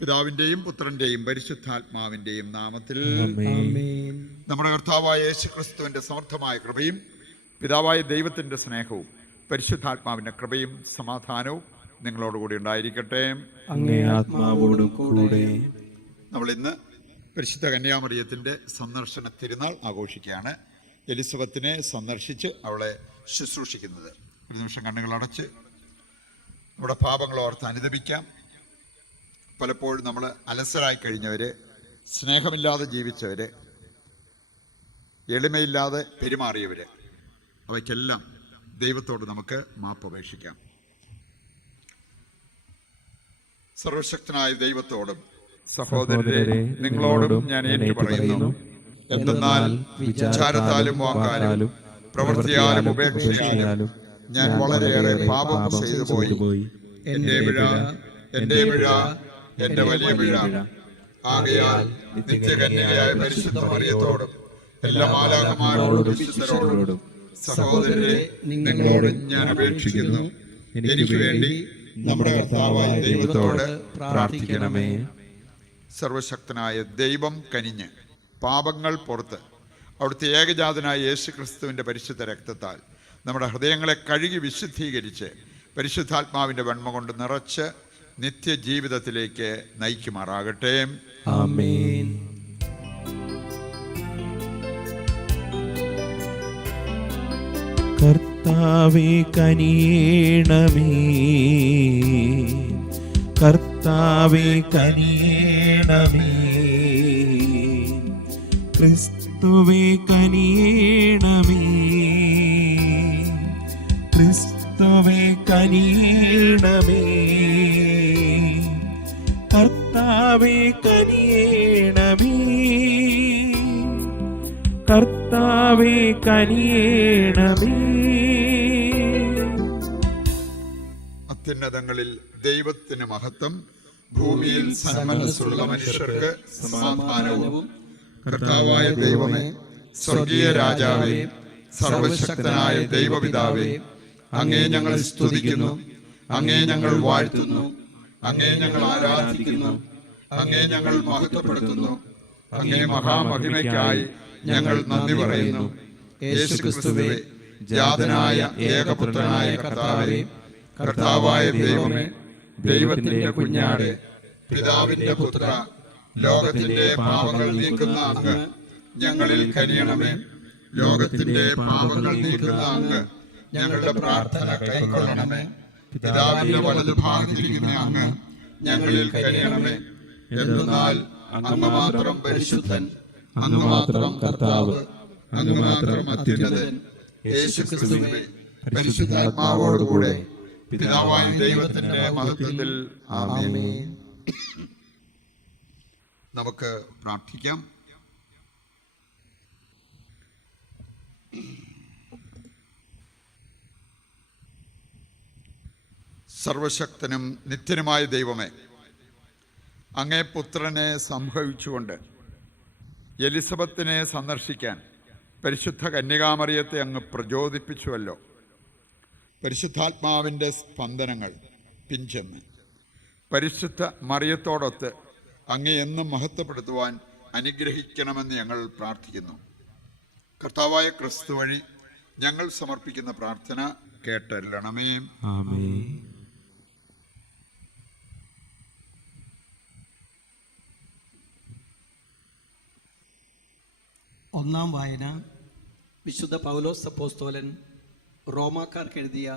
പിതാവിൻ്റെയും പുത്രൻ്റെയും പരിശുദ്ധാത്മാവിൻ്റെയും നാമത്തിൽ ആമേൻ. നമ്മുടെ കർത്താവായ യേശുക്രിസ്തുവിൻ്റെ സമർത്ഥമായ കൃപയും പിതാവായ ദൈവത്തിൻ്റെ സ്നേഹവും പരിശുദ്ധാത്മാവിൻ്റെ കൃപയും സമാധാനവും നിങ്ങളോടുകൂടി ഉണ്ടായിരിക്കട്ടെ. അങ്ങേ ആത്മാവോടും കൂടെ. നമ്മൾ ഇന്ന് പരിശുദ്ധ കന്യാമറിയത്തിൻ്റെ സന്ദർശന തിരുനാൾ ആഘോഷിക്കുകയാണ്. എലിസബത്തിനെ സന്ദർശിച്ച് അവളെ ശുശ്രൂഷിക്കുന്നത്. ഒരു നിമിഷം കണ്ണുകളടച്ച് നമ്മുടെ പാപങ്ങളോർത്ത് അനുദപിക്കാം. പലപ്പോഴും നമ്മൾ അലസരായി കഴിഞ്ഞവർ, സ്നേഹമില്ലാതെ ജീവിച്ചവർ, എളിമയില്ലാതെ പെരുമാറിയവർ, അവയ്ക്കെല്ലാം ദൈവത്തോട് നമുക്ക് മാപ്പപേക്ഷിക്കാം. സർവശക്തനായ ദൈവത്തോടും സഹോദരരെ നിങ്ങളോടും ഞാൻ ഏറ്റുപറയുന്നു, എന്തെന്നാൽ വിചാരത്താലും വാക്കാലും പ്രവൃത്തിയാലും ഉപേക്ഷയാലും ഞാൻ വളരെയേറെ പാപം ചെയ്തു പോയി. എന്റെ പിഴ, എന്റെ പിഴ, എന്റെ വലിയ പിഴ. ആകയാൽ നിത്യകന്യകയായ പരിശുദ്ധ മറിയത്തോടും എല്ലാ മാലാഖമാരോടും വിശുദ്ധരോടും സഹോദരരെ നിങ്ങളോട് ഞാൻ അപേക്ഷിക്കുന്നു, എനിക്ക് വേണ്ടി നമ്മുടെ കർത്താവായ ദൈവത്തോട് പ്രാർത്ഥിക്കണമേ. സർവശക്തനായ ദൈവം കനിഞ്ഞ് പാപങ്ങൾ പുറത്ത് അവിടുത്തെ ഏകജാതനായ യേശു ക്രിസ്തുവിൻ്റെ പരിശുദ്ധ രക്തത്താൽ നമ്മുടെ ഹൃദയങ്ങളെ കഴുകി വിശുദ്ധീകരിച്ച് പരിശുദ്ധാത്മാവിൻ്റെ വെണ്മ കൊണ്ട് നിറച്ച് നിത്യജീവിതത്തിലേക്ക് നയിക്കുമാറാകട്ടെ. ആമേൻ. കർത്താവേ കനിയേണമേ, കർത്താവേ കനിയേണമേ, ക്രിസ്തുവേ കനിയേണമേ, ക്രിസ്തുവേ കനിയേണമേ, കർത്താവേ കനിയേണമേ, കർത്താവേ കനിയേണമേ. അത്യുന്നതങ്ങളിൽ ദൈവത്തിന് മഹത്വം, ഭൂമിയിൽ സന്മനസ്സുള്ള മനുഷ്യർക്ക് സമാധാനവും. കർത്താവായ ദൈവമേ, സ്വർഗീയ രാജാവേ, സർവശക്തനായ ദൈവപിതാവേ, അങ്ങേ ഞങ്ങൾ സ്തുതിക്കുന്നു, അങ്ങേ ഞങ്ങൾ വാഴ്ത്തുന്നു, അങ്ങേ ഞങ്ങൾ ആരാധിക്കുന്നു, അങ്ങേ ഞങ്ങൾ മഹത്വപ്പെടുത്തുന്നു. അങ്ങേ മഹാമഹിമയ്ക്കായി ഞങ്ങൾ നന്ദി പറയുന്നു. യേശുക്രിസ്തുവേ, ജാതനായ ഏകപുത്രനായ കർത്താവേ, കർത്താവായ ദൈവമേ, ദൈവത്തിന്റെ കുഞ്ഞാടെ, പിതാവിന്റെ പുത്ര, ലോകത്തിന്റെ പാപങ്ങൾ നീക്കുന്ന അങ്ങ് ഞങ്ങളിൽ കനിയണമേ. ലോകത്തിന്റെ പാപങ്ങൾ നീക്കുന്ന അങ്ങ് ഞങ്ങളുടെ പ്രാർത്ഥന കൈക്കൊള്ളണമേ. പിതാവിന്റെ വലതുഭാഗത്തിരിക്കുന്ന അങ്ങ് ഞങ്ങളിൽ കനിയണമേ. എന്നാൽ അങ്ങ് മാത്രം പരിശുദ്ധൻ, അങ്ങ് മാത്രം കർത്താവ്, അങ്ങ് മാത്രം അത്യുന്നതൻ. യേശുക്രിസ്തുവേ, പരിശുദ്ധാത്മാവോടുകൂടെ പിതാവായ ദൈവത്തിന്റെ മഹത്വത്തിൽ ആമേൻ. നമുക്ക് പ്രാർത്ഥിക്കാം. സർവശക്തനും നിത്യനുമായ ദൈവമേ, അങ്ങേ പുത്രനെ സംഭവിച്ചുകൊണ്ട് എലിസബത്തിനെ സന്ദർശിക്കാൻ പരിശുദ്ധ കന്യകാമറിയത്തെ അങ്ങ് പ്രചോദിപ്പിച്ചുവല്ലോ. പരിശുദ്ധാത്മാവിൻ്റെ സ്പന്ദനങ്ങൾ പിഞ്ചെന്ന് പരിശുദ്ധ മറിയത്തോടൊത്ത് അങ്ങേ എന്നും മഹത്വപ്പെടുത്തുവാൻ അനുഗ്രഹിക്കണമെന്ന് ഞങ്ങൾ പ്രാർത്ഥിക്കുന്നു. കർത്താവായ ക്രിസ്തു വഴി ഞങ്ങൾ സമർപ്പിക്കുന്ന പ്രാർത്ഥന കേട്ടരുളണമേ. ആമേൻ. ഒന്നാം വായന വിശുദ്ധ പൗലോസ് അപ്പോസ്തലൻ റോമാക്കാർക്ക് എഴുതിയ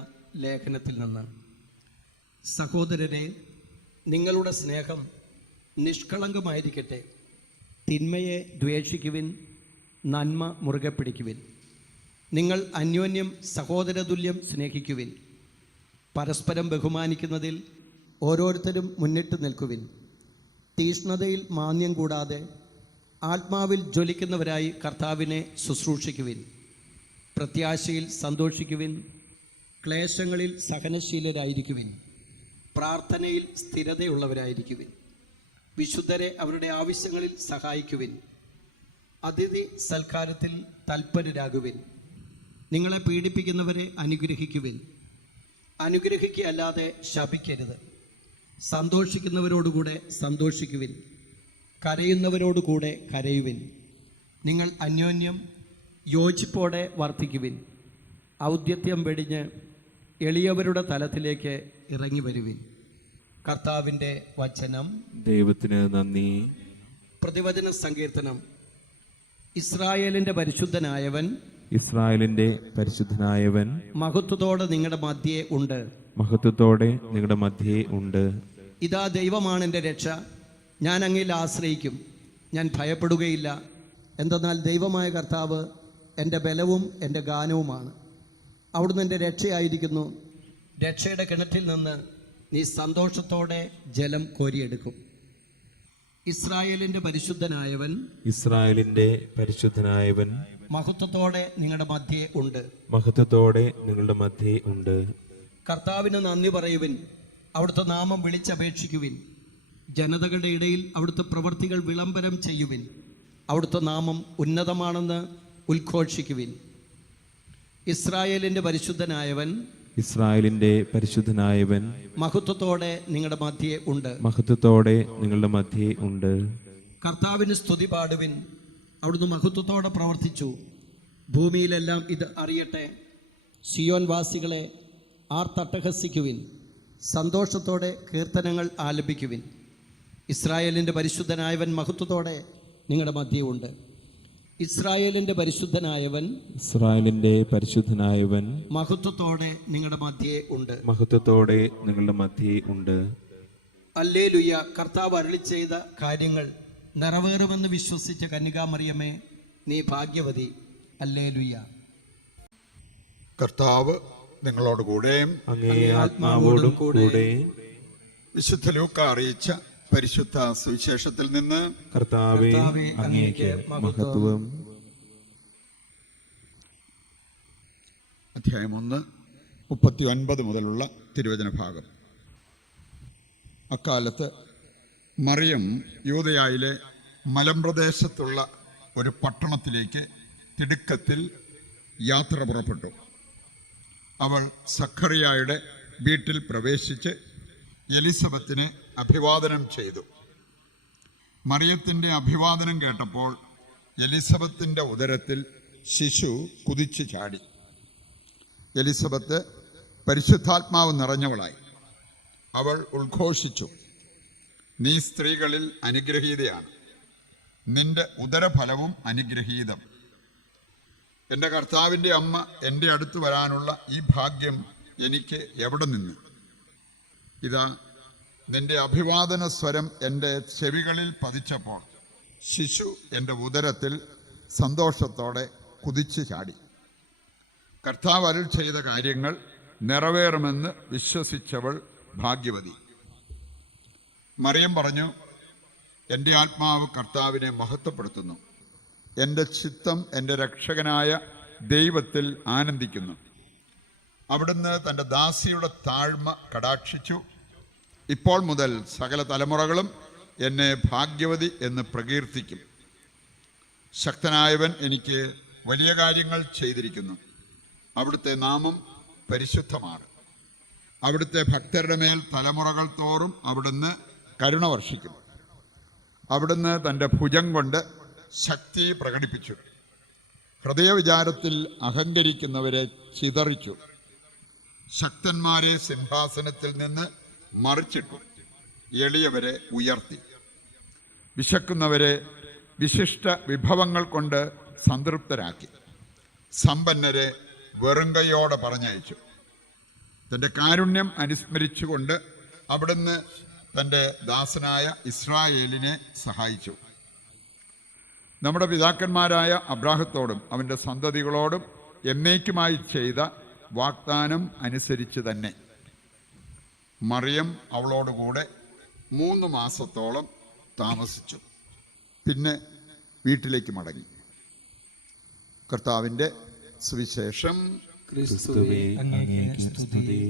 ലേഖനത്തിൽ നിന്ന്. സഹോദരരെ, നിങ്ങളുടെ സ്നേഹം നിഷ്കളങ്കമായിരിക്കട്ടെ. തിന്മയെ ദ്വേഷിക്കുവിൻ, നന്മ മുറുകെ പിടിക്കുവിൻ. നിങ്ങൾ അന്യോന്യം സഹോദരതുല്യം സ്നേഹിക്കുവിൻ. പരസ്പരം ബഹുമാനിക്കുന്നതിൽ ഓരോരുത്തരും മുന്നിട്ട് നിൽക്കുവിൻ. തീഷ്ണതയിൽ മാന്യം കൂടാതെ ആത്മാവിൽ ജ്വലിക്കുന്നവരായി കർത്താവിനെ ശുശ്രൂഷിക്കുവിൻ. പ്രത്യാശയിൽ സന്തോഷിക്കുവിൻ. ക്ലേശങ്ങളിൽ സഹനശീലരായിരിക്കുവിൻ. പ്രാർത്ഥനയിൽ സ്ഥിരതയുള്ളവരായിരിക്കുവിൻ. വിശുദ്ധരെ അവരുടെ ആവശ്യങ്ങളിൽ സഹായിക്കുവിൻ. അതിഥി സൽക്കാരത്തിൽ തൽപരരാകുവിൻ. നിങ്ങളെ പീഡിപ്പിക്കുന്നവരെ അനുഗ്രഹിക്കുവിൻ. അനുഗ്രഹിക്കുകയല്ലാതെ ശപിക്കരുത്. സന്തോഷിക്കുന്നവരോടുകൂടെ സന്തോഷിക്കുവിൻ, കരയുന്നവരോടുകൂടെ കരയുവിൻ. നിങ്ങൾ അന്യോന്യം യോജിപ്പോടെ വർത്തിക്കുവിൻ. ഔദ്യത്യം വെടിഞ്ഞ് എളിയവരുടെ തലത്തിലേക്ക് ഇറങ്ങി വരുവിൻ. കർത്താവിൻ്റെ വചനം. ദൈവത്തിന് നന്ദി. പ്രതിവചന സങ്കീർത്തനം. ഇസ്രായേലിൻ്റെ പരിശുദ്ധനായവൻ, ഇസ്രായേലിന്റെ പരിശുദ്ധനായവൻ മഹത്വത്തോടെ നിങ്ങളുടെ മധ്യേ ഉണ്ട്. മഹത്വത്തോടെ നിങ്ങളുടെ മധ്യേ ഉണ്ട്. ഇതാ ദൈവമാണ് എൻ്റെ രക്ഷ, ഞാൻ അങ്ങയിൽ ആശ്രയിക്കും, ഞാൻ ഭയപ്പെടുകയില്ല. എന്തെന്നാൽ ദൈവമായ കർത്താവ് എൻ്റെ ബലവും എൻ്റെ ഗാനവുമാണ്. അവിടുന്ന് എൻ്റെ രക്ഷയായിരിക്കുന്നു. രക്ഷയുടെ കിണറ്റിൽ നിന്ന് നീ സന്തോഷത്തോടെ ജലം കോരിയെടുക്കും. ഇസ്രായേലിൻ്റെ പരിശുദ്ധനായവൻ, ഇസ്രായേലിന്റെ പരിശുദ്ധനായവൻ മഹത്വത്തോടെ നിങ്ങളുടെ മധ്യേ ഉണ്ട്. മഹത്വത്തോടെ നിങ്ങളുടെ മധ്യേ ഉണ്ട്. കർത്താവിന് നന്ദി പറയുവിൻ, അവിടുത്തെ നാമം വിളിച്ചപേക്ഷിക്കുവിൻ. ജനതകളുടെ ഇടയിൽ അവിടുത്തെ പ്രവൃത്തികൾ വിളംബരം ചെയ്യുവിൻ. അവിടുത്തെ നാമം ഉന്നതമാണെന്ന് ഉദ്ഘോഷിക്കുവിൻ. ഇസ്രായേലിൻ്റെ പരിശുദ്ധനായവൻ, ഇസ്രായേലിന്റെ പരിശുദ്ധനായവൻ മഹത്വത്തോടെ നിങ്ങളുടെ മധ്യേ ഉണ്ട്. മഹത്വത്തോടെ നിങ്ങളുടെ മധ്യേ ഉണ്ട്. കർത്താവിന് സ്തുതി പാടുവിൻ, അവിടുന്ന് മഹത്വത്തോടെ പ്രവർത്തിച്ചു. ഭൂമിയിലെല്ലാം ഇത് അറിയട്ടെ. സിയോൻ വാസികളെ ആർത്തട്ടഹസിക്കുവിൻ, സന്തോഷത്തോടെ കീർത്തനങ്ങൾ ആലപിക്കുവിൻ. ഇസ്രായേലിൻ്റെ പരിശുദ്ധനായവൻ മഹത്വത്തോടെ നിങ്ങളുടെ മധ്യേ ഉണ്ട്. ഇസ്രായേലിൻ്റെ പരിശുദ്ധനായവൻ, ഇസ്രായേലിന്റെ പരിശുദ്ധനായവൻ മഹത്വത്തോടെ നിങ്ങളുടെ മധ്യേ ഉണ്ട്. മഹത്വത്തോടെ നിങ്ങളുടെ മധ്യേ ഉണ്ട്. ഹല്ലേലൂയ. കർത്താവ് അരുളി ചെയ്ത കാര്യങ്ങൾ നിറവേറുമെന്ന് വിശ്വസിച്ച കന്യകാമറിയമേ, നീ ഭാഗ്യവതി. ഹല്ലേലൂയ. കർത്താവ് നിങ്ങളോടുകൂടെ. അങ്ങേ ആത്മാവോടും കൂടെ. വിശുദ്ധ ലൂക്ക അറിയിച്ച പരിശുദ്ധ സുവിശേഷത്തിൽ നിന്ന്. കർത്താവേ അങ്ങേക്ക് മഹത്വം. അധ്യായം 1, 39 മുതലുള്ള തിരുവചന ഭാഗം. അക്കാലത്ത് മറിയം യൂദയായിലെ മലമ്പ്രദേശത്തുള്ള ഒരു പട്ടണത്തിലേക്ക് തിടുക്കത്തിൽ യാത്ര പുറപ്പെട്ടു. അവൾ സഖറിയായുടെ വീട്ടിൽ പ്രവേശിച്ച് എലിസബത്തിനെ അഭിവാദനം ചെയ്തു. മറിയത്തിൻ്റെ അഭിവാദനം കേട്ടപ്പോൾ എലിസബത്തിൻ്റെ ഉദരത്തിൽ ശിശു കുതിച്ചു ചാടി. എലിസബത്ത് പരിശുദ്ധാത്മാവ് നിറഞ്ഞവളായി. അവൾ ഉദ്ഘോഷിച്ചു, നീ സ്ത്രീകളിൽ അനുഗ്രഹീതയാണ്, നിന്റെ ഉദരഫലവും അനുഗ്രഹീതം. എൻ്റെ കർത്താവിൻ്റെ അമ്മ എൻ്റെ അടുത്ത് വരാനുള്ള ഈ ഭാഗ്യം എനിക്ക് എവിടെ നിന്ന്? ഇതാ നിന്റെ അഭിവാദന സ്വരം എൻ്റെ ചെവികളിൽ പതിച്ചപ്പോൾ ശിശു എൻ്റെ ഉദരത്തിൽ സന്തോഷത്തോടെ കുതിച്ചു ചാടി. കർത്താവ് അരുൾ ചെയ്ത കാര്യങ്ങൾ നിറവേറുമെന്ന് വിശ്വസിച്ചവൾ ഭാഗ്യവതി. മറിയം പറഞ്ഞു, എൻ്റെ ആത്മാവ് കർത്താവിനെ മഹത്വപ്പെടുത്തുന്നു, എൻ്റെ ചിത്തം എൻ്റെ രക്ഷകനായ ദൈവത്തിൽ ആനന്ദിക്കുന്നു. അവിടുന്ന് തൻ്റെ ദാസിയുടെ താഴ്മ കടാക്ഷിച്ചു. ഇപ്പോൾ മുതൽ സകല തലമുറകളും എന്നെ ഭാഗ്യവതി എന്ന് പ്രകീർത്തിക്കും. ശക്തനായവൻ എനിക്ക് വലിയ കാര്യങ്ങൾ ചെയ്തിരിക്കുന്നു. അവിടുത്തെ നാമം പരിശുദ്ധമാണ്. അവിടുത്തെ ഭക്തരുടെ മേൽ തലമുറകൾ തോറും അവിടുന്ന് കരുണ വർഷിക്കും. അവിടുന്ന് തൻ്റെ ഭുജം കൊണ്ട് ശക്തി പ്രകടിപ്പിച്ചു. ഹൃദയവിചാരത്തിൽ അഹങ്കരിക്കുന്നവരെ ചിതറിച്ചു. ശക്തന്മാരെ സിംഹാസനത്തിൽ നിന്ന് മറിച്ചിട്ടു. എളിയവരെ ഉയർത്തി. വിശക്കുന്നവരെ വിശിഷ്ട വിഭവങ്ങൾ കൊണ്ട് സംതൃപ്തരാക്കി. സമ്പന്നരെ വെറുങ്കയോടെ പറഞ്ഞയച്ചു. തൻ്റെ കാരുണ്യം അനുസ്മരിച്ചുകൊണ്ട് അവിടുന്ന് തൻ്റെ ദാസനായ ഇസ്രായേലിനെ സഹായിച്ചു. നമ്മുടെ പിതാക്കന്മാരായ അബ്രാഹത്തോടും അവൻ്റെ സന്തതികളോടും എന്നേക്കുമായി ചെയ്ത വാഗ്ദാനം അനുസരിച്ച് തന്നെ മറിയം അവളോടുകൂടെ 3 മാസത്തോളം താമസിച്ചു. പിന്നെ വീട്ടിലേക്ക് മടങ്ങി. കർത്താവിൻ്റെ സുവിശേഷം. ക്രിസ്തുവേ അങ്ങേക്ക് സ്തുതി.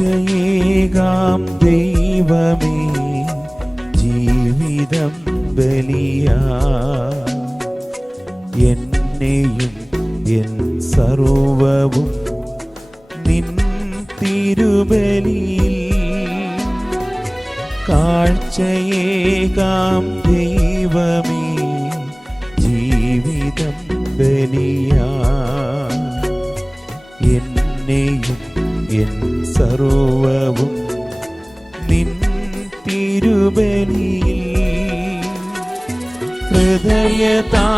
കാഴ്ചയേകാം ദൈവമേ ജീവിതം ബലിയാ എന്നെയും എൻ സർവവും നിൻ തിരുബലിയിൽ കാഴ്ചയേകാം ദൈവമേ ജീവിതം ബലിയാ എന്നെയും എൻ സർവവും നിൻ തിരുബലിയിൽ ഹൃദയതാളമതീകിടാൻ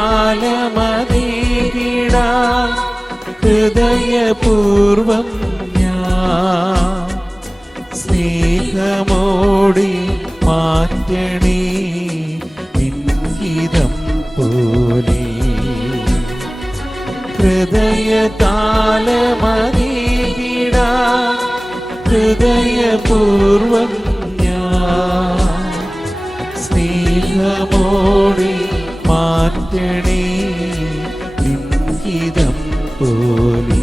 ഹൃദയപൂർവം ഞാൻ സ്നേഹമോടി മാറ്റണേ നിൻഹിതം പോലെ ഹൃദയതാളമതീകിടാൻ ഹൃദയപൂർവം ഞാൻ സ്നേഹമോടി മാറ്റണേ നിൻഹിതം പോലെ.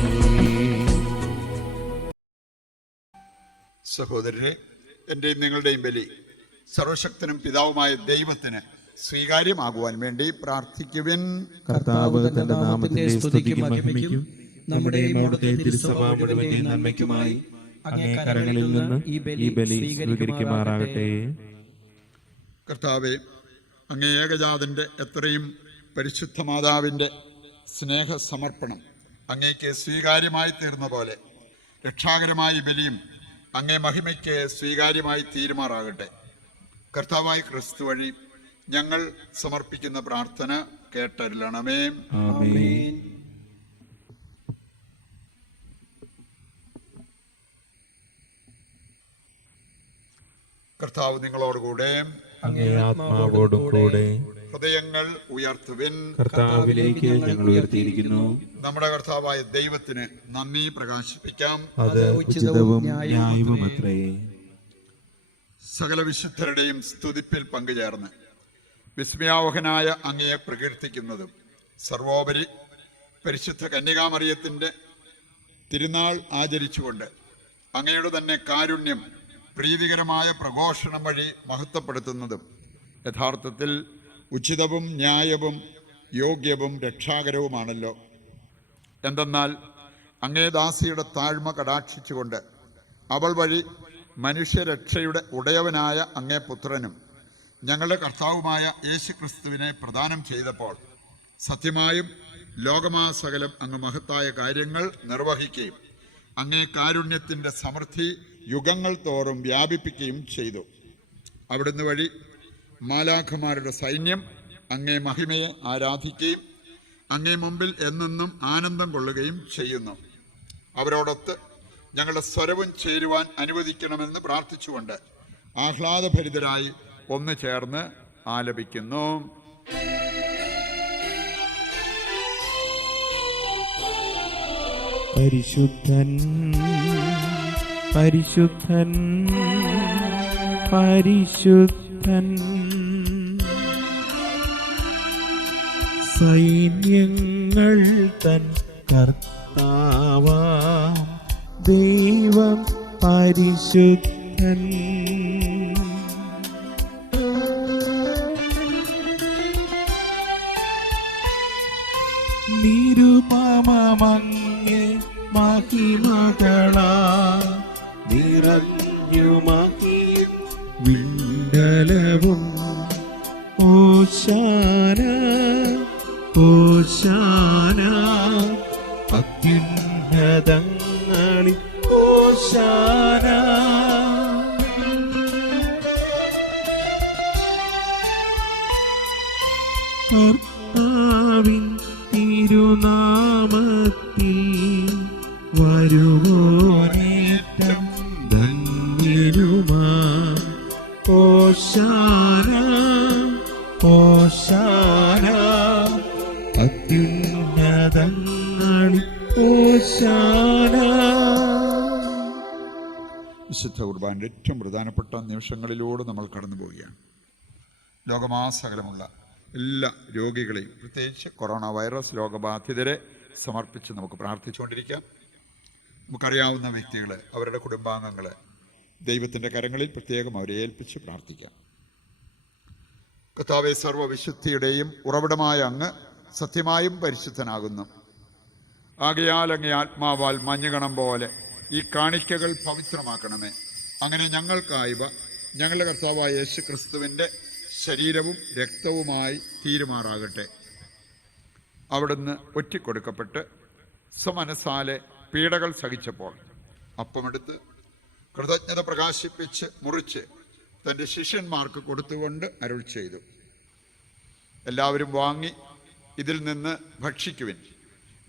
സഹോദരരെ, എൻ്റെയും നിങ്ങളുടെയും ബലി സർവശക്തനും പിതാവുമായ ദൈവത്തിന് സ്വീകാര്യമാകുവാൻ വേണ്ടി പ്രാർത്ഥിക്കുവിൻ. കർത്താവ് തന്റെ നാമത്തിന്റെ സ്തുതിക്കും മഹിമയ്ക്കും നമ്മുടെ അവിടുത്തെ തിരുസഭ മുഴുവന്റെ നന്മയ്ക്കുമായി അങ്ങേ കരങ്ങളിൽ നിന്ന് ഈ ബലി സ്വീകരിക്കുമാറാകട്ടെ. കർത്താവെ, അങ്ങേ ഏകജാതൻ്റെ എത്രയും പരിശുദ്ധ മാതാവിൻ്റെ സ്നേഹസമർപ്പണം അങ്ങേക്ക് സ്വീകാര്യമായി തീർന്ന പോലെ രക്ഷാകരമായ ബലിയും അങ്ങേ മഹിമയ്ക്ക് സ്വീകാര്യമായി തീരുമാറാകട്ടെ. കർത്താവായ ക്രിസ്തു വഴി ഞങ്ങൾ സമർപ്പിക്കുന്ന പ്രാർത്ഥന കേട്ടരുളണമേ. ആമേൻ. കർത്താവ് നിങ്ങളോടുകൂടെ, അങ്ങേ ആത്മാവോടും കൂടെ. ഹൃദയങ്ങൾ ഉയർത്തുവിൻ. കർത്താവിലേക്ക് ഞങ്ങൾ ഉയർത്തിയിരിക്കുന്നു. നമ്മുടെ കർത്താവായ ദൈവത്തിന് നന്ദി പ്രകാശിപ്പിക്കാം. അത് ഉചിതവും ന്യായവുമത്രേ. സകല വിശുദ്ധരുടെയും സ്തുതിപ്പിൽ പങ്കുചേർന്ന് വിസ്മയാവഹനായ അങ്ങയെ പ്രകീർത്തിക്കുന്നതും സർവോപരി പരിശുദ്ധ കന്യകാമറിയത്തിൻ്റെ തിരുനാൾ ആചരിച്ചുകൊണ്ട് അങ്ങയുടെ തന്നെ കാരുണ്യം പ്രീതികരമായ പ്രഘോഷണം വഴി മഹത്വപ്പെടുത്തുന്നതും യഥാർത്ഥത്തിൽ ഉചിതവും ന്യായവും യോഗ്യവും രക്ഷാകരവുമാണല്ലോ. എന്തെന്നാൽ അങ്ങേ ദാസിയുടെ താഴ്മ കടാക്ഷിച്ചുകൊണ്ട് അവൾ വഴി മനുഷ്യരക്ഷയുടെ ഉടയവനായ അങ്ങേ പുത്രനും ഞങ്ങളുടെ കർത്താവുമായ യേശു ക്രിസ്തുവിനെ പ്രദാനം ചെയ്തപ്പോൾ സത്യമായും ലോകമാസകലം അങ്ങ് മഹത്തായ കാര്യങ്ങൾ നിർവഹിക്കുകയും അങ്ങേ കാരുണ്യത്തിൻ്റെ സമൃദ്ധി യുഗങ്ങൾ തോറും വ്യാപിപ്പിക്കുകയും ചെയ്തു. അവിടുന്ന് വഴി മാലാഖമാരുടെ സൈന്യം അങ്ങേ മഹിമയെ ആരാധിക്കുകയും അങ്ങേ മുമ്പിൽ എന്നെന്നും ആനന്ദം കൊള്ളുകയും ചെയ്യുന്നു. അവരോടൊത്ത് ഞങ്ങളുടെ സ്വരവും ചേരുവാൻ അനുവദിക്കണമെന്ന് പ്രാർത്ഥിച്ചുകൊണ്ട് ആഹ്ലാദഭരിതരായി ഒന്ന് ചേർന്ന് ആലപിക്കുന്നു. പരിശുദ്ധൻ പരിശുദ്ധൻ പരിശുദ്ധൻ സൈന്യങ്ങൾ തൻ കർത്താവാം ദൈവം പരിശുദ്ധൻ. നിരുപമങ്ങേ മഹിമകളാ നിറഞ്ഞു മഹിം വിണ്ടലവും ഓശാന ഓശാന അത്യുന്നതങ്ങളിൽ ഓശാന. കർത്താവിൻ തിരുനാമത്തിൽ വരുവോനേറ്റം ധന്യരുമാ ഓശാന ഓശാന അത്യുന്നതങ്ങളിൽ ഓശാന. വിശുദ്ധ കുർബാനയുടെ ഏറ്റവും പ്രധാനപ്പെട്ട നിമിഷങ്ങളിലൂടെ നമ്മൾ കടന്നു പോവുകയാണ്. ലോകമാസകലമുള്ള എല്ലാ രോഗികളെയും പ്രത്യേകിച്ച് കൊറോണ വൈറസ് രോഗബാധിതരെ സമർപ്പിച്ച് നമുക്ക് പ്രാർത്ഥിച്ചുകൊണ്ടിരിക്കാം. നമുക്കറിയാവുന്ന വ്യക്തികൾ, അവരുടെ കുടുംബാംഗങ്ങൾ, ദൈവത്തിൻ്റെ കരങ്ങളിൽ പ്രത്യേകം അവരെ ഏൽപ്പിച്ച് പ്രാർത്ഥിക്കാം. കർത്താവേ, സർവ്വവിശുദ്ധിയുടെയും ഉറവിടമായ അങ്ങ് സത്യമായും പരിശുദ്ധനാകുന്നു. ആകയാൽ അങ്ങേ ആത്മാവാൽ മഞ്ഞുകണം പോലെ ഈ കാണിക്കകൾ പവിത്രമാക്കണമേ. അങ്ങനെ ഞങ്ങൾക്കായവ ഞങ്ങളുടെ കർത്താവായ യേശു ക്രിസ്തുവിൻ്റെ ശരീരവും രക്തവുമായി തീരുമാറാകട്ടെ. അവിടുന്ന് ഒറ്റിക്കൊടുക്കപ്പെട്ട് സ്വമനസാലെ പീഡകൾ സഹിച്ചപ്പോൾ അപ്പമെടുത്ത് കൃതജ്ഞത പ്രകാശിപ്പിച്ച് മുറിച്ച് തൻ്റെ ശിഷ്യന്മാർക്ക് കൊടുത്തുകൊണ്ട് അരുൾ ചെയ്തു, എല്ലാവരും വാങ്ങി ഇതിൽ നിന്ന് ഭക്ഷിക്കുവിൻ.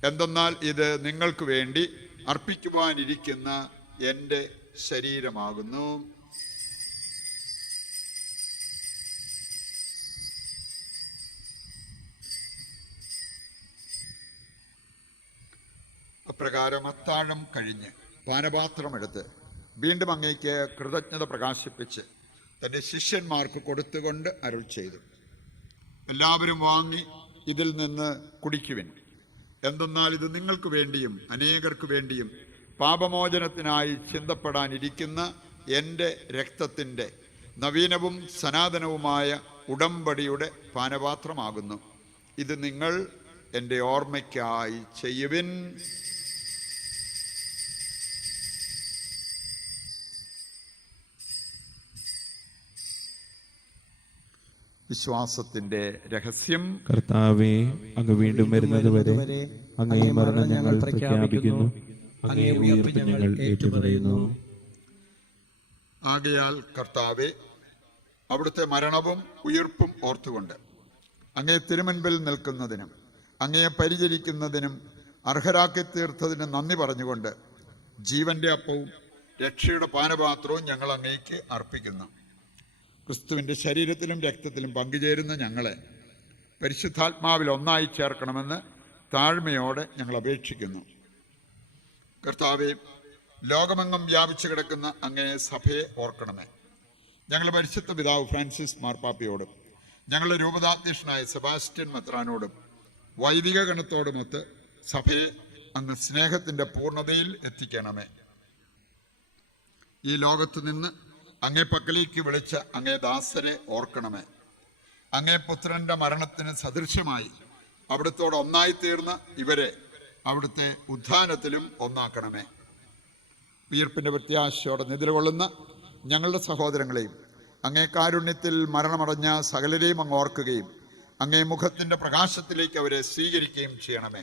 എന്തെന്നാൽ ഇത് നിങ്ങൾക്ക് വേണ്ടി അർപ്പിക്കുവാനിരിക്കുന്ന എൻ്റെ ശരീരമാകുന്നു. അപ്രകാരം അത്താഴം കഴിഞ്ഞ് പാനപാത്രമെടുത്ത് വീണ്ടും അങ്ങേക്ക് കൃതജ്ഞത പ്രകാശിപ്പിച്ച് തൻ്റെ ശിഷ്യന്മാർക്ക് കൊടുത്തുകൊണ്ട് അരുൾ ചെയ്തു, എല്ലാവരും വാങ്ങി ഇതിൽ നിന്ന് കുടിക്കുവിൻ. എന്തെന്നാൽ ഇത് നിങ്ങൾക്ക് വേണ്ടിയും അനേകർക്ക് വേണ്ടിയും പാപമോചനത്തിനായി ചിന്തപ്പെടാനിരിക്കുന്ന എൻ്റെ രക്തത്തിൻ്റെ നവീനവും സനാതനവുമായ ഉടമ്പടിയുടെ പാനപാത്രമാകുന്നു. ഇത് നിങ്ങൾ എൻ്റെ ഓർമ്മയ്ക്കായി ചെയ്യുവിൻ. വിശ്വാസത്തിന്റെ രഹസ്യം. കർത്താവേ, അങ്ങ് വീണ്ടും വരുന്നത് വരെ അങ്ങേ മരണം ഞങ്ങൾ പ്രഖ്യാപിക്കുന്നു, അങ്ങേ ഉയർപ്പ് ഞങ്ങൾ ഏറ്റുപറയുന്നു. ആകയാൽ കർത്താവേ, അവിടുത്തെ മരണവും ഉയിർപ്പും ഓർത്തുകൊണ്ട് അങ്ങേ തിരുമുൻപിൽ നിൽക്കുന്നതിനും അങ്ങയെ പരിചരിക്കുന്നതിനും അർഹരാക്കി തീർത്തതിന് നന്ദി പറഞ്ഞുകൊണ്ട് ജീവന്റെ അപ്പവും രക്ഷയുടെ പാനപാത്രവും ഞങ്ങൾ അങ്ങേക്ക് അർപ്പിക്കുന്നു. ക്രിസ്തുവിൻ്റെ ശരീരത്തിലും രക്തത്തിലും പങ്കുചേരുന്ന ഞങ്ങളെ പരിശുദ്ധാത്മാവിൽ ഒന്നായി ചേർക്കണമെന്ന് താഴ്മയോടെ ഞങ്ങൾ അപേക്ഷിക്കുന്നു. കർത്താവേ, ലോകമെങ്ങും വ്യാപിച്ചു കിടക്കുന്ന അങ്ങേ സഭയെ ഓർക്കണമേ. ഞങ്ങളുടെ പരിശുദ്ധ പിതാവ് ഫ്രാൻസിസ് മാർപ്പാപ്പയോടും ഞങ്ങളുടെ രൂപതാധ്യക്ഷനായ സെബാസ്റ്റ്യൻ മെത്രാനോടും വൈദിക ഗണത്തോടുമൊത്ത് സഭയെ അങ്ങ് സ്നേഹത്തിൻ്റെ പൂർണ്ണതയിൽ എത്തിക്കണമേ. ഈ ലോകത്ത് നിന്ന് അങ്ങേ പക്കലേക്ക് വിളിച്ച അങ്ങേ ദാസരെ ഓർക്കണമേ. അങ്ങേ പുത്രന്റെ മരണത്തിന് സദൃശ്യമായി അവിടുത്തോട് ഒന്നായി തീർന്ന ഇവരെ അവിടുത്തെ ഉത്ഥാനത്തിലും ഒന്നാക്കണമേ. ഉയിർപ്പിന്റെ പ്രത്യാശയോടെ നിദ്രകൊള്ളുന്ന ഞങ്ങളുടെ സഹോദരങ്ങളെയും അങ്ങേ കാരുണ്യത്തിൽ മരണമടഞ്ഞ സകലരെയും അങ്ങ് ഓർക്കുകയും അങ്ങേ മുഖത്തിന്റെ പ്രകാശത്തിലേക്ക് അവരെ സ്വീകരിക്കുകയും ചെയ്യണമേ.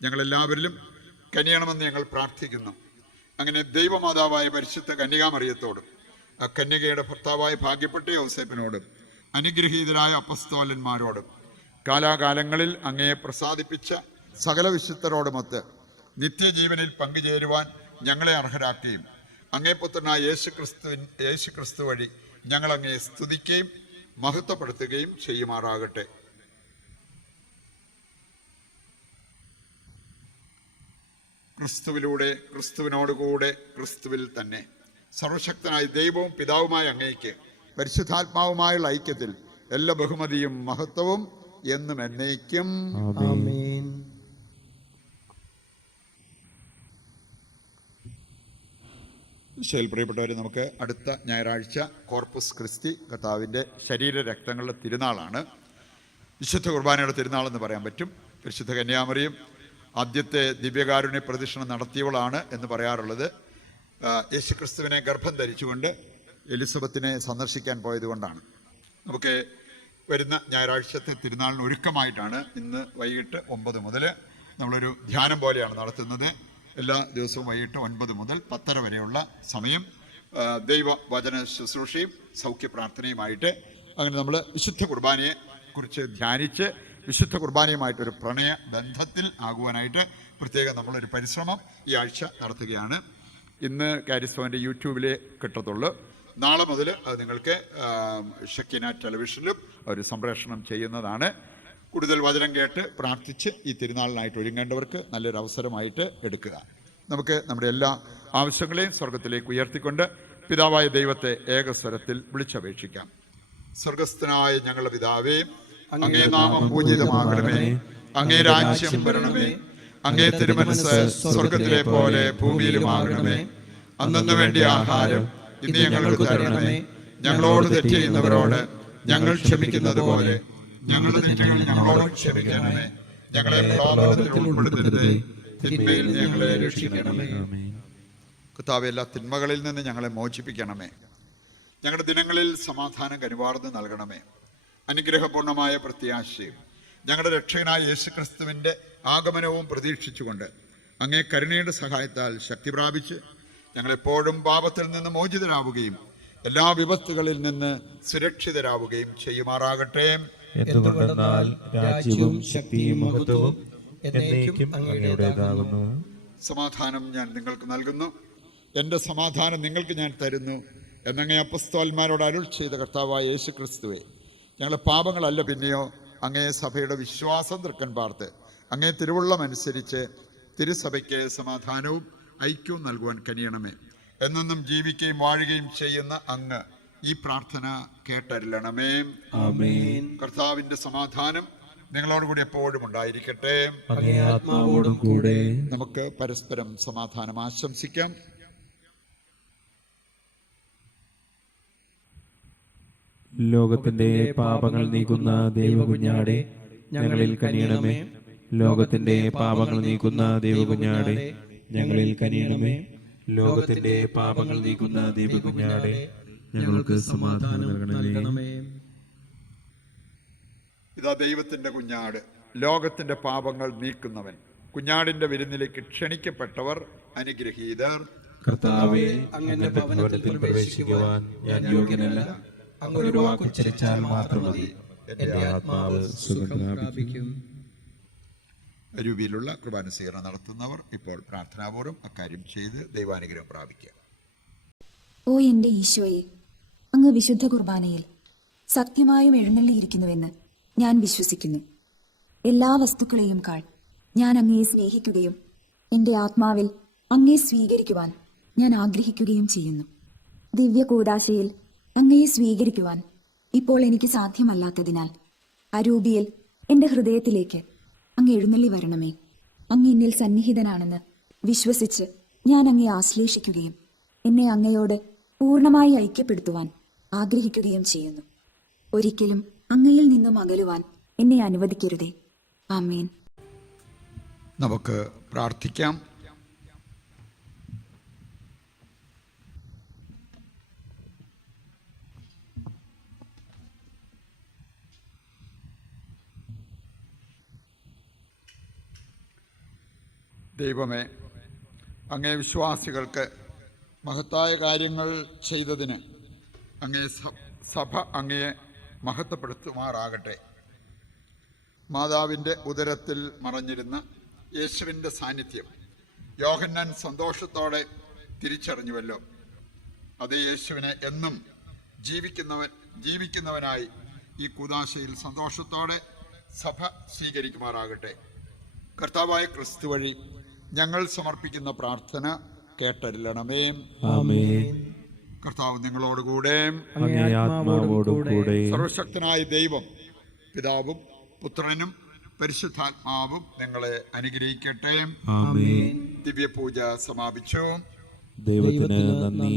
ഞങ്ങളെല്ലാവരിലും കനിയണമെന്ന് ഞങ്ങൾ പ്രാർത്ഥിക്കുന്നു. അങ്ങനെ ദൈവമാതാവായ പരിശുദ്ധ കന്യകാമറിയത്തോടും ആ കന്യകയുടെ ഭർത്താവായ ഭാഗ്യപ്പെട്ട യോസേപ്പിനോടും അനുഗ്രഹീതരായ അപ്പസ്തോലന്മാരോടും കാലാകാലങ്ങളിൽ അങ്ങയെ പ്രസാദിപ്പിച്ച സകല വിശുദ്ധരോടുമൊത്ത് നിത്യജീവനിൽ പങ്കുചേരുവാൻ ഞങ്ങളെ അർഹരാക്കുകയും അങ്ങേ പുത്രനായ യേശു ക്രിസ്തു വഴി ഞങ്ങൾ അങ്ങയെ സ്തുതിക്കുകയും മഹത്വപ്പെടുത്തുകയും ചെയ്യുമാറാകട്ടെ. ക്രിസ്തുവിലൂടെ, ക്രിസ്തുവിനോടുകൂടെ, ക്രിസ്തുവിൽ തന്നെ സർവശക്തനായ ദൈവവും പിതാവുമായ അങ്ങേക്ക് പരിശുദ്ധാത്മാവുമായുള്ള ഐക്യത്തിൽ എല്ലാ ബഹുമതിയും മഹത്വവും എന്നും എന്നേക്കും. ആമേൻ. പ്രിയപ്പെട്ടവരെ, നമുക്ക് അടുത്ത ഞായറാഴ്ച കോർപ്പസ് ക്രിസ്തി കർത്താവിൻ്റെ ശരീരരക്തങ്ങളുടെ തിരുനാളാണ്. വിശുദ്ധ കുർബാനയുടെ തിരുനാളെന്ന് പറയാൻ പറ്റും. പരിശുദ്ധ കന്യാമറിയം ആദ്യത്തെ ദിവ്യകാരുണ്യ പ്രദക്ഷിണം നടത്തിയവളാണ് എന്ന് പറയാറുള്ളത് യേശുക്രിസ്തുവിനെ ഗർഭം ധരിച്ചുകൊണ്ട് എലിസബത്തിനെ സന്ദർശിക്കാൻ പോയതുകൊണ്ടാണ്. നമുക്ക് വരുന്ന ഞായറാഴ്ചത്തെ തിരുനാളിന് ഒരുക്കമായിട്ടാണ് ഇന്ന് വൈകിട്ട് 9 മുതൽ നമ്മളൊരു ധ്യാനം പോലെയാണ് നടത്തുന്നത്. എല്ലാ ദിവസവും വൈകിട്ട് 9 മുതൽ 10:30 വരെയുള്ള സമയം ദൈവവചന ശുശ്രൂഷയും സൗഖ്യ പ്രാർത്ഥനയുമായിട്ട് അങ്ങനെ നമ്മൾ വിശുദ്ധ കുർബാനയെ കുറിച്ച് ധ്യാനിച്ച് വിശുദ്ധ കുർബാനയുമായിട്ടൊരു പ്രണയ ബന്ധത്തിൽ ആകുവാനായിട്ട് പ്രത്യേകം നമ്മളൊരു പരിശ്രമം ഈ ആഴ്ച നടത്തുകയാണ്. ഇന്ന് കാരിസ്തവൻ്റെ യൂട്യൂബിലേ കിട്ടത്തുള്ളൂ. നാളെ മുതൽ അത് നിങ്ങൾക്ക് ഷക്കീന ടെലിവിഷനിലും ഒരു സംപ്രേഷണം ചെയ്യുന്നതാണ്. കൂടുതൽ വചനം കേട്ട് പ്രാർത്ഥിച്ച് ഈ തിരുനാളിനായിട്ട് ഒരുങ്ങേണ്ടവർക്ക് നല്ലൊരു അവസരമായിട്ട് എടുക്കുക. നമുക്ക് നമ്മുടെ എല്ലാ ആവശ്യങ്ങളെയും സ്വർഗത്തിലേക്ക് ഉയർത്തിക്കൊണ്ട് പിതാവായ ദൈവത്തെ ഏകസ്വരത്തിൽ വിളിച്ചപേക്ഷിക്കാം. സ്വർഗസ്ഥനായ ഞങ്ങളുടെ പിതാവേ, അങ്ങേ നാമം പൂജിതമാകണമേ, അങ്ങേ രാജ്യം വരണമേ, അങ്ങേ തിരുമനസ് സ്വർഗത്തിലെ പോലെ ഭൂമിയിലുമാകണമേ. അന്നു വേണ്ടിയ ആഹാരം ഇന്ന് ഞങ്ങൾക്ക് തരണമേ. ഞങ്ങളോട് തെറ്റ് ചെയ്യുന്നവരോട് ഞങ്ങൾ ക്ഷമിക്കുന്നത് പോലെ ഞങ്ങളുടെ തെറ്റുകൾ ഞങ്ങളോട് ക്ഷമിക്കണമേ. ഞങ്ങളെ പ്രലോഭനത്തിൽ ഉൾപ്പെടുത്തരുതേ, തിന്മയിൽ നിന്ന് ഞങ്ങളെ രക്ഷിക്കണമേ. കർത്താവേ, എല്ലാ തിന്മകളിൽ നിന്ന് ഞങ്ങളെ മോചിപ്പിക്കണമേ. ഞങ്ങളുടെ ദിനങ്ങളിൽ സമാധാനം കനിവാർന്ന് നൽകണമേ. അനുഗ്രഹപൂർണമായ പ്രത്യാശയും ഞങ്ങളുടെ രക്ഷകനായ യേശുക്രിസ്തുവിൻ്റെ ആഗമനവും പ്രതീക്ഷിച്ചുകൊണ്ട് അങ്ങേ കരുണയുടെ സഹായത്താൽ ശക്തി പ്രാപിച്ച് ഞങ്ങളെപ്പോഴും പാപത്തിൽ നിന്ന് മോചിതരാവുകയും എല്ലാ വിപത്തുകളിൽ നിന്ന് സുരക്ഷിതരാവുകയും ചെയ്യുമാറാകട്ടെ. എന്തുകൊണ്ടെന്നാൽ രാജ്യവും ശക്തിയും മഹത്വവും എന്നേക്കും അങ്ങയുടേതാകുന്നു. സമാധാനം ഞാൻ നിങ്ങൾക്ക് നൽകുന്നു, എൻ്റെ സമാധാനം നിങ്ങൾക്ക് ഞാൻ തരുന്നു എന്നങ്ങേ അപ്പസ്തോലന്മാരോട് അരുൾ ചെയ്ത കർത്താവായ യേശു ക്രിസ്തുവേ, ഞങ്ങളുടെ പാപങ്ങളല്ല പിന്നെയോ അങ്ങേ സഭയുടെ വിശ്വാസം തൃക്കൻ പാർത്ത് അങ്ങേ തിരുവുള്ളമനുസരിച്ച് തിരുസഭയ്ക്ക് സമാധാനവും ഐക്യവും നൽകുവാൻ കനിയണമേ. എന്നെന്നും ജീവിക്കുകയും വാഴുകയും ചെയ്യുന്ന അങ്ങ് ഈ പ്രാർത്ഥന കേട്ടരുളണമേ. ആമേൻ. കർത്താവിന്റെ സമാധാനം നിങ്ങളോടുകൂടി എപ്പോഴും ഉണ്ടായിരിക്കട്ടെ. അങ്ങേ ആത്മാവോടും കൂടെ. നമുക്ക് പരസ്പരം സമാധാനം ആശംസിക്കാം. ലോകത്തിന്റെ പാപങ്ങൾ നീക്കുന്ന ദൈവകുഞ്ഞാടെ ഞങ്ങളിൽ കനിയണമേ. ലോകത്തിന്റെ പാപങ്ങൾ നീക്കുന്ന ദൈവകുഞ്ഞാടെ ഞങ്ങളിൽ കനിയണമേ. ലോകത്തിന്റെ പാപങ്ങൾ നീക്കുന്ന ദൈവകുഞ്ഞാടെ ഞങ്ങൾക്ക് സമാധാനം നൽകണമേ. ഇതാ ദൈവത്തിന്റെ കുഞ്ഞാട്, ലോകത്തിന്റെ പാപങ്ങൾ നീക്കുന്നവൻ. കുഞ്ഞാടിന്റെ വിരുന്നിലേക്ക് ക്ഷണിക്കപ്പെട്ടവർ അനുഗ്രഹീതർ. കർത്താവേ, അങ്ങയുടെ ഭവനത്തിൽ പ്രവേശിക്കുവാൻ ഞാൻ യോഗ്യനല്ല. അങ്ങ് ഒരു വാക്കുച്ചരിച്ചാൽ മാത്രം മതി, എന്റെ ആത്മാവ് സുഖം പ്രാപിക്കും. രൂപയിലുള്ള കുർബാന സ്വീകരണം നടത്തുന്നവർ ഇപ്പോൾ പ്രാർത്ഥനാപൂർവ്വം അക്കാര്യം ചെയ്ത് ദൈവാനുഗ്രഹം പ്രാപിക്കുക. ഓ എന്റെ ഈശോയെ, അങ്ങ് വിശുദ്ധ കുർബാനയിൽ സത്യമായും എഴുന്നള്ളിയിരിക്കുന്നുവെന്ന് ഞാൻ വിശ്വസിക്കുന്നു. എല്ലാ വസ്തുക്കളെയും കാൾ ഞാൻ അങ്ങയെ സ്നേഹിക്കുകയും എൻ്റെ ആത്മാവിൽ അങ്ങയെ സ്വീകരിക്കുവാൻ ഞാൻ ആഗ്രഹിക്കുകയും ചെയ്യുന്നു. ദിവ്യ കൂദാശയിൽ അങ്ങയെ സ്വീകരിക്കുവാൻ ഇപ്പോൾ എനിക്ക് സാധ്യമല്ലാത്തതിനാൽ അരൂപിയിൽ എൻ്റെ ഹൃദയത്തിലേക്ക് അങ്ങ് എഴുന്നള്ളി വരണമേ. അങ്ങ് എന്നിൽ സന്നിഹിതനാണെന്ന് വിശ്വസിച്ച് ഞാൻ അങ്ങയെ ആശ്ലേഷിക്കുകയും എന്നെ അങ്ങയോട് പൂർണ്ണമായി ഐക്യപ്പെടുത്തുവാൻ ആഗ്രഹിക്കുകയും ചെയ്യുന്നു. ഒരിക്കലും അങ്ങയിൽ നിന്നും അകലുവാൻ എന്നെ അനുവദിക്കരുതേ. ആമേൻ. നമുക്ക് പ്രാർത്ഥിക്കാം. ദൈവമേ, അങ്ങേ വിശ്വാസികൾക്ക് മഹത്തായ കാര്യങ്ങൾ ചെയ്തതിന് അങ്ങേ സഭ അങ്ങയെ മഹത്വപ്പെടുത്തുമാറാകട്ടെ. മാതാവിൻ്റെ ഉദരത്തിൽ മറഞ്ഞിരുന്ന യേശുവിൻ്റെ സാന്നിധ്യം യോഹന്നാൻ സന്തോഷത്തോടെ തിരിച്ചറിഞ്ഞുവല്ലോ. അതേ യേശുവിനെ എന്നും ജീവിക്കുന്നവനായി ഈ കൂദാശയിൽ സന്തോഷത്തോടെ സഭ സ്വീകരിക്കുമാറാകട്ടെ. കർത്താവായ ക്രിസ്തു വഴി ഞങ്ങൾ സമർപ്പിക്കുന്ന പ്രാർത്ഥന കേട്ടരുളണമേ. ആമേൻ. കർത്താവ് നിങ്ങളോടുകൂടെ. അങ്ങേ ആത്മാവോടും കൂടെ. സർവശക്തനായ ദൈവം പിതാവും പുത്രനും പരിശുദ്ധാത്മാവും നിങ്ങളെ അനുഗ്രഹിക്കട്ടെ. ആമേൻ. ദിവ്യപൂജ സമാപിച്ചു. ദൈവത്തിന് നന്ദി.